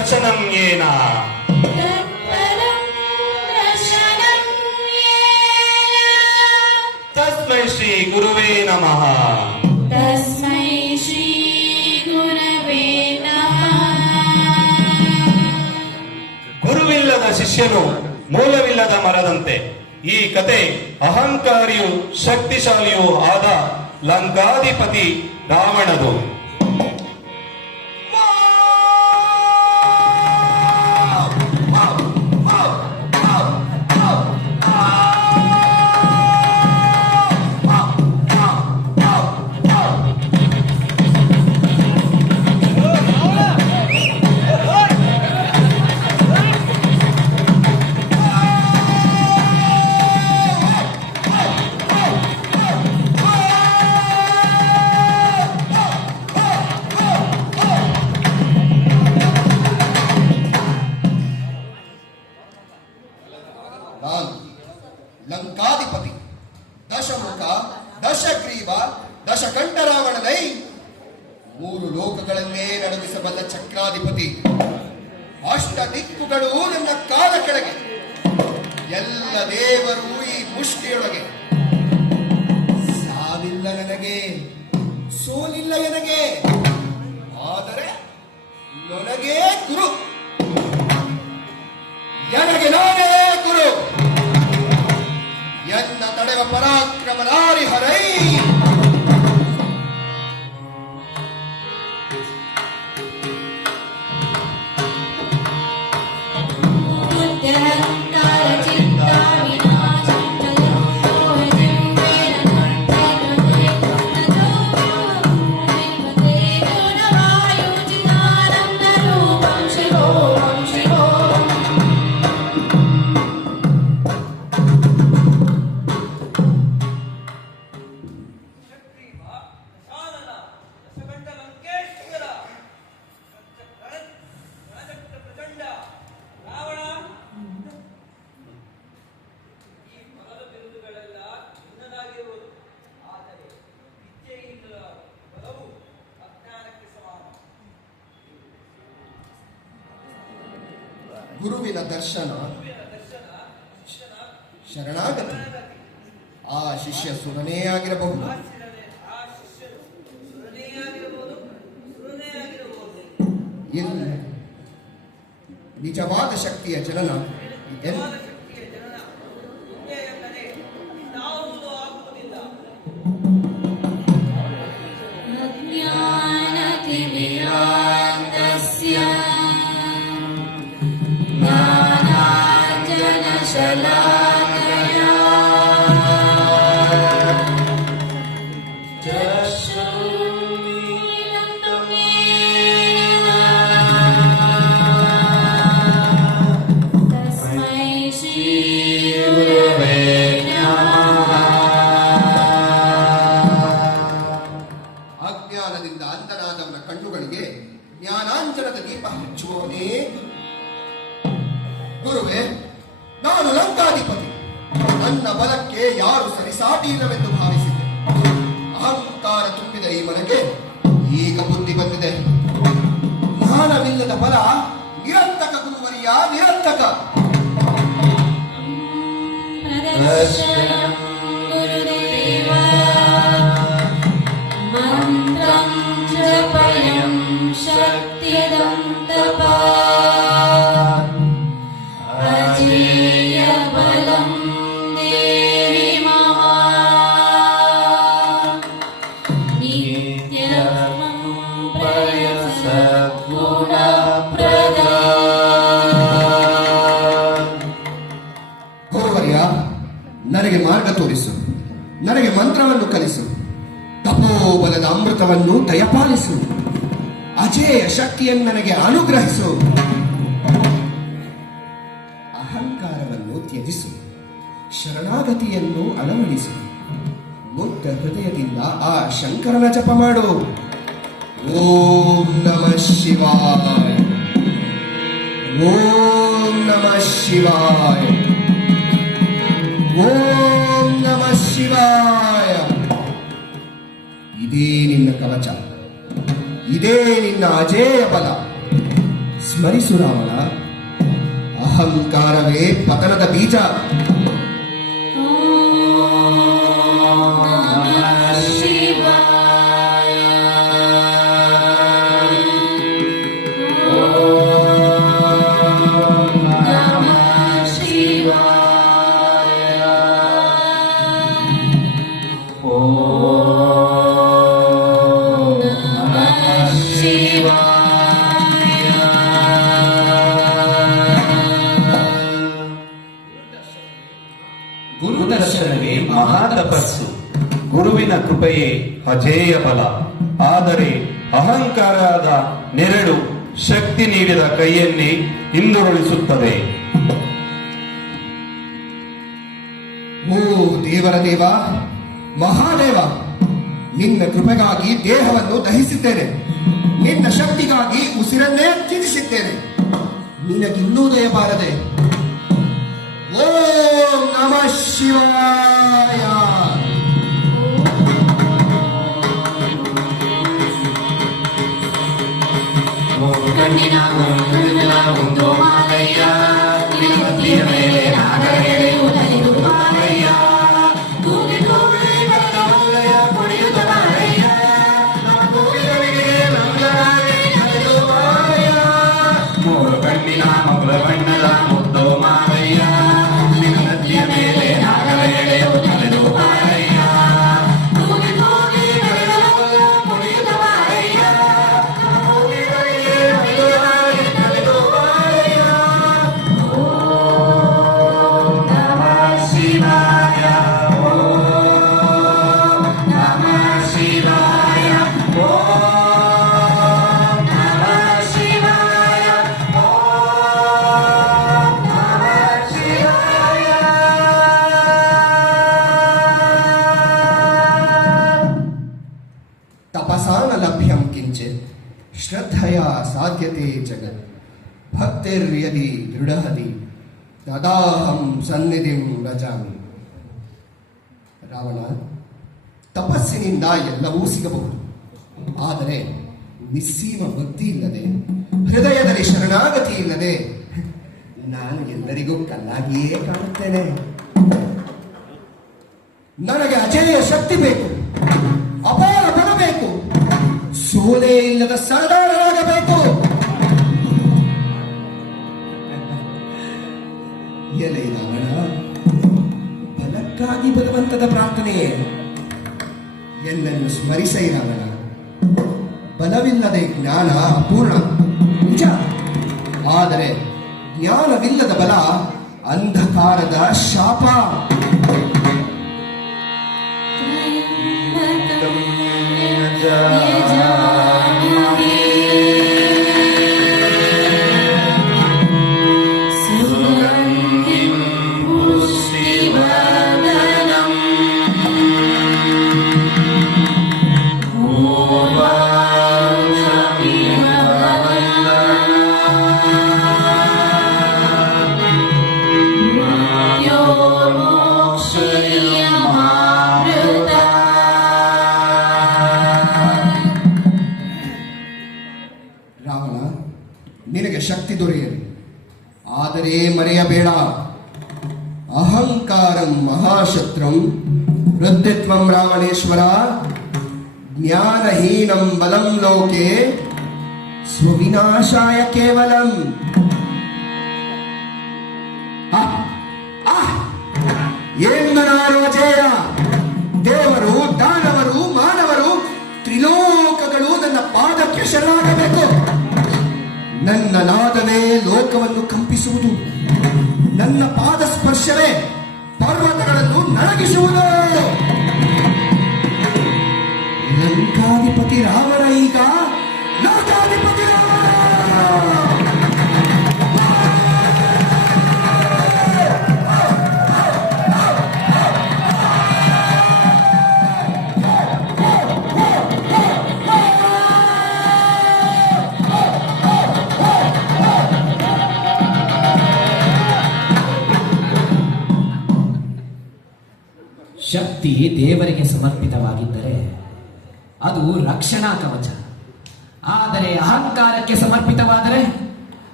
ದರ್ಶನಂ ಯೇನ ತಸ್ಮೈ ಶ್ರೀ ಗುರುವೇ ನಮಃ. ತಸ್ಮೈ ಶ್ರೀ ಗುರವೇ ನಮಃ. ಗುರುವಿಲ್ಲದ ಶಿಷ್ಯನು ಮೂಲವಿಲ್ಲದ ಮರದಂತೆ. ಈ ಕತೆ ಅಹಂಕಾರಿಯೂ ಶಕ್ತಿಶಾಲಿಯೂ ಆದ ಲಂಕಾಧಿಪತಿ ರಾವಣದು. ನಾನು ಲಂಕಾಧಿಪತಿ ದಶಮುಖ ದಶಗ್ರೀವ ದಶಕಂಠ ರಾವಣನೈ ಮೂರು ಲೋಕಗಳನ್ನೇ ನಡುಗಿಸಬಲ್ಲ ಚಕ್ರಾಧಿಪತಿ. ಅಷ್ಟ ದಿಕ್ಕುಗಳು ನನ್ನ ಕಾಲ ಕೆಳಗೆ, ಎಲ್ಲ ದೇವರು ಈ ಮುಷ್ಟಿಯೊಳಗೆ. ಸಾವಿಲ್ಲ ನನಗೆ, ಸೋಲಿಲ್ಲ ನನಗೆ, ಆದರೆ ನನಗೇ ಗುರು, ನನಗೆ ನಾನೇ ಗುರು. ಎನ್ನ ತಡೆವ ಪರಾಕ್ರಮಧಾರಿ ಹರೈ. ಗುರುವಿನ ದರ್ಶನ ಶರಣಾಗತಿ. ಆ ಶಿಷ್ಯ ಸುರನೇ ಆಗಿರಬಹುದು. ಎಲ್ಲಿ ನಿಜವಾದ ಶಕ್ತಿಯ ಜನನ ಎಲ್ಲಿ? ಅಜ್ಞಾನದಿಂದ ಅಂಧನಾದವನ ಕಣ್ಣುಗಳಿಗೆ ಜ್ಞಾನಾಂಜನದ ದೀಪ ಹಚ್ಚುವವನೇ ಗುರುವೇ. ನಾನು ಲಂಕಾಧಿಪತಿ. ನನ್ನ ಬಲಕ್ಕೆ ಯಾರು ಸರಿಸಾಟಿ ಇಲ್ಲವೆಂದು ಭಾವಿಸಿದ್ದೆ. ಅಹಂಕಾರ ತುಂಬಿದ ಈ ಮನಗೆ ಈಗ ಬುದ್ಧಿ ಬಂದಿದೆ. ಜ್ಞಾನವಿಲ್ಲದ ಬಲ ನಿರಂತಕ ಗುರುವರಿಯ, ನಿರಂತಕ. ಮಂತ್ರಂ ಜಪಯಂ ಶಕ್ತಿದಂ ತಪಾ ಅಜೇಯ ಬಲಂ ದೇವಿ ಮಹಾ ನಿತ್ಯಮಂ ಪ್ರಯಸ ಗುಣ ಪ್ರದಾ. ಗುರುವರ್ಯ, ನನಗೆ ಮಾರ್ಗ ತೋರಿಸು, ನನಗೆ ಮಂತ್ರವನ್ನು ಕಲಿಸು, ತಪೋಬಲದ ಅಮೃತವನ್ನು ದಯಪಾಲಿಸು, ಅಜೇಯ ಶಕ್ತಿಯನ್ನು ನನಗೆ ಅನುಗ್ರಹಿಸು. ಅಹಂಕಾರವನ್ನು ತ್ಯಜಿಸು, ಶರಣಾಗತಿಯನ್ನು ಅಳವಡಿಸು. ಮುಗ್ಧ ಹೃದಯದಿಂದ ಆ ಶಂಕರನ ಜಪ ಮಾಡು. ಓಂ ನಮಃ ಶಿವಾಯ, ಓಂ ನಮಃ ಶಿವಾಯ, ಓಂ ನಮಃ ಶಿವಾಯ. ಇದೇ ನಿನ್ನ ಕವಚ, ಇದೇ ನಿನ್ನ ಅಜೇಯ ಬಲ. ಸ್ಮರಿಸು ರಾವಣ. ಅಹಂಕಾರವೇ ಪತನದ ಬೀಜ. ಗುರುದರ್ಶನವೇ ಮಹಾತಪಸ್ಸು. ಗುರುವಿನ ಕೃಪೆಯೇ ಅಜೇಯ ಬಲ. ಆದರೆ ಅಹಂಕಾರದ ನೆರಳು ಶಕ್ತಿ ನೀಡಿದ ಕೈಯನ್ನೇ ಹಿಂದುರುಳಿಸುತ್ತದೆ. ಓ ದೇವರ ದೇವ, ಮಹಾದೇವ, ನಿನ್ನ ಕೃಪೆಗಾಗಿ ದೇಹವನ್ನು ದಹಿಸಿದ್ದೇನೆ. ನಿನ್ನ ಶಕ್ತಿಗಾಗಿ ಉಸಿರನ್ನೇ ತ್ಯಜಿಸಿದ್ದೇನೆ. ನಿನಗಿನ್ನೂ ದಯಬಾರದೆ. ಓಂ ನಮಃ ಶಿವಾಯ. ಕಣ್ಣಿನ ಒಂದು ಮಾಲಯ್ಯ, ನಿನ್ನ ಮೇಲೆ ನಾಗರೆಳೆಯುವುದು ಮಾಲಯ್ಯ. ತೂಗಿ ತೂಗಿ ಬೆಳೆದ ಮಲ್ಲಯ್ಯ ಕುಣಿಯುತ್ತ ಮಾಲಯ್ಯ, ನಮ್ಮ ಕೂಗಿದವರಿಗೆ ಮಂಗಳಾಗಿ ನಡೆದು ಮಾಲಯ್ಯ. ಮೂರು ಕಣ್ಣಿನ ಮಗಳ ಬಣ್ಣದ ಮುದ್ದು ಮಾಲಯ್ಯ, ನಿನ್ನ ಮೇಲೆ ನಾಗರೆಳೆಯುವುದು ಮಾಲಯ್ಯ. ತೂಗಿ ತೂಗಿ ಬೆಳೆದ ಮಲ್ಲಯ್ಯ ಕುಣಿಯುತ್ತ ಮಾಲಯ್ಯ, ನಮ್ಮ ಕೂಗಿದವರಿಗೆ ಮಂಗಳಾಗಿ ನಡೆದು ಮಾಲಯ್ಯ. ಓಂ ನಮಃ ಶಿವಾಯ, ಓಂ ನಮಃ ಶಿವಾಯ, ಓಂ ನಮಃ ಶಿವಾಯ, ಓಂ ನಮಃ ಶಿವಾಯ. ತಪಸಾ ನ ಲಭ್ಯಂ ಕಿಂಚಿತ್ ಶ್ರದ್ಧಯಾ ಸಾಧ್ಯತೆ ಜಗತ್. ಭಕ್ತಿರ್ಯದಿ ದೃಢಹತಿ ತದಾಹಂ ಸನ್ನಿಧಿಂ ರಜಾಮಿ. ರಾವಣ, ತಪಸ್ಸಿನಿಂದ ಎಲ್ಲವೂ ಸಿಗಬಹುದು. ಆದರೆ ನಿಸ್ಸೀಮ ಭಕ್ತಿ ಇಲ್ಲದೆ, ಹೃದಯದಲ್ಲಿ ಶರಣಾಗತಿ ಇಲ್ಲದೆ ನಾನು ಎಲ್ಲರಿಗೂ ಕಲ್ಲಾಗಿಯೇ ಕಾಣುತ್ತೇನೆ. ನನಗೆ ಅಜೇಯ ಶಕ್ತಿ ಬೇಕು, ಅಪಾರ ಬಲ ಬೇಕು, ಸೋಲೆ ಇಲ್ಲದ ಸರದಾರರಾಗಬೇಕು. ಎಲೆ ರಾವಣ, ಬಲಕ್ಕಾಗಿ ಬಲವಂತದ ಪ್ರಾರ್ಥನೆಯೇ. ಎನ್ನನ್ನು ಸ್ಮರಿಸೈ ರಾವಣ. ಬಲವಿಲ್ಲದೆ ಜ್ಞಾನ ಅಪೂರ್ಣ ನಿಜ. ಆದರೆ ಜ್ಞಾನವಿಲ್ಲದ ಬಲ ಅಂಧಕಾರದ ಶಾಪ. ಸುಗಂಧಿಂ ಪುಷ್ಟಿವರ್ಧನಂ ಯೋ ಮೋಕ್ಷಯಮಾಮೃತ. ರಾವಣ, ನಿನಗೆ ಶಕ್ತಿ ದೊರೆಯಲಿ, ಆದರೆ ಮರೆಯಬೇಡ. ಅಹಂಕಾರಂ ಮಹಾಶತ್ರಂ ವೃದ್ಧಿತ್ವಂ ರಾವಣೇಶ್ವರ. ಜ್ಞಾನಹೀನಂ ಬಲಂ ಲೋಕೆ ಸ್ವವಿನಾಶಾಯ ಕೇವಲಂ. ಎಂದನಾರೋ ಜಯ. ದೇವರು, ದಾನವರು, ಮಾನವರು, ತ್ರಿಲೋಕಗಳು ನನ್ನ ಪಾದಕ್ಕೆ ಶರಣಾಗಬೇಕು. ನನ್ನ ನಾದವೇ ಲೋಕವನ್ನು ಕಂಪಿಸುವುದು. ನನ್ನ ಪಾದ ಸ್ಪರ್ಶವೇ ಪರ್ವತಗಳನ್ನು ನಡಗಿಸುವುದು. ಲಂಕಾಧಿಪತಿ ರಾವಣ ಈಗ ಲಂಕಾಧಿಪತಿ ರಾವಣ. ಶಕ್ತಿ ದೇವರಿಗೆ ಸಮರ್ಪಿತವಾಗಿದ್ದರೆ ಅದು ರಕ್ಷಣಾ ಕವಚ. ಆದರೆ ಅಹಂಕಾರಕ್ಕೆ ಸಮರ್ಪಿತವಾದರೆ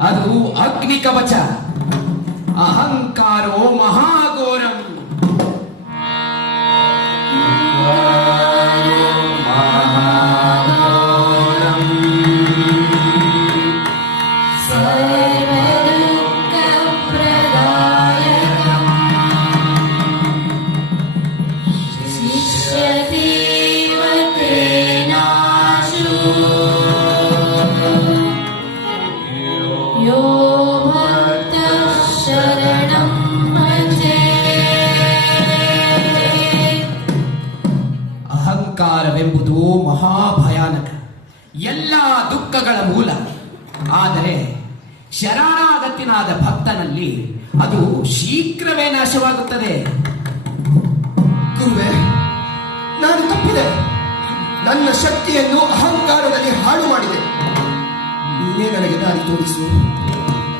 ಅದು ಅಗ್ನಿ ಕವಚ. ಅಹಂಕಾರೋ ಮಹಾಘೋರಂ. सर्वदुःखप्रदायकम् शिष्यतीव तेनाशु यो भक्तः शरणं भजे. ಅಹಂಕಾರವೆಂಬುದು ಮಹಾಭಯಾನಕ, ಎಲ್ಲ ದುಃಖಗಳ ಮೂಲ. ಆದರೆ ಶರಣಾಗತನಾದ ಭಕ್ತನಲ್ಲಿ ಅದು ಶೀಘ್ರವೇ ನಾಶವಾಗುತ್ತದೆ. ಗುರುವೇ, ನಾನು ತಪ್ಪಿದೆ. ನನ್ನ ಶಕ್ತಿಯನ್ನು ಅಹಂಕಾರದಲ್ಲಿ ಹಾಳು ಮಾಡಿದೆ. ನೀನೇ ನನಗೆ ದಾರಿ ತೋರಿಸು.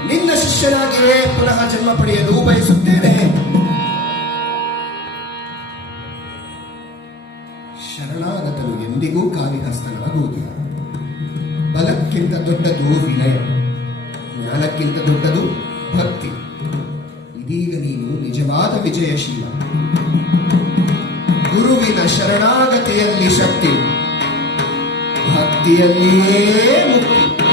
ನಿನ್ನ ಶಿಷ್ಯನಾಗಿಯೇ ಪುನಃ ಜನ್ಮ ಪಡೆಯಲು ಬಯಸುತ್ತೇನೆ. ಶರಣಾಗತನು ಎಂದಿಗೂ ಕಾಲಿಹಸ್ತನಾಗುವುದಿಲ್ಲ. ಬಲಕ್ಕಿಂತ ದೊಡ್ಡದು ವಿನಯ, ಜ್ಞಾನಕ್ಕಿಂತ ದೊಡ್ಡದು ಭಕ್ತಿ. ಇದೀಗ ನೀನು ನಿಜವಾದ ವಿಜಯಶೀಲ. ಗುರುವಿನ ಶರಣಾಗತಿಯಲ್ಲಿ ಶಕ್ತಿ, ಭಕ್ತಿಯಲ್ಲಿಯೇ ಮುಕ್ತಿ.